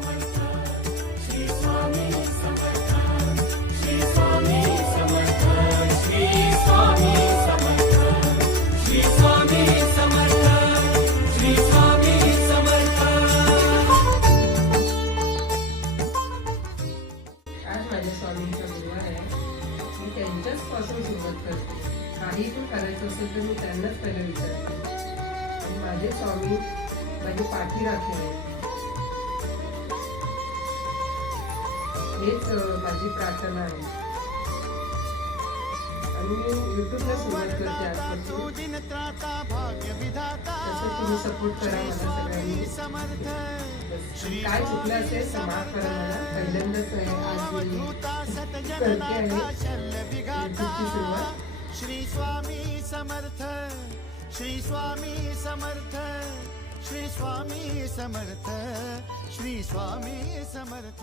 श्री स्वामी समर्थ, श्री स्वामी समर्थ, श्री स्वामी समर्थ, श्री स्वामी समर्थ, श्री स्वामी समर्थ। आज माझ्या स्वामींचा गुरुवार आहे. मी त्यांच्याच पासून सुरुवात करते. काही पण करायचं असेल तर मी त्यांनाच पहिलं विचारते. आणि माझे स्वामी माझी पाठीराखे आहेत. हेच माझी प्रार्थना आहे. आणि मी युट्यूबला सुरुवात करते आजपासून. तसं तुम्ही सपोर्ट करा मला सगळ्यांनी. काय चुकलं असेल तर माफ करा मला. पहिल्यांदाच आज मी करते आहे युट्यूबची सुरुवात. श्री स्वामी समर्थ, श्री स्वामी समर्थ, श्री स्वामी समर्थ, श्री स्वामी समर्थ।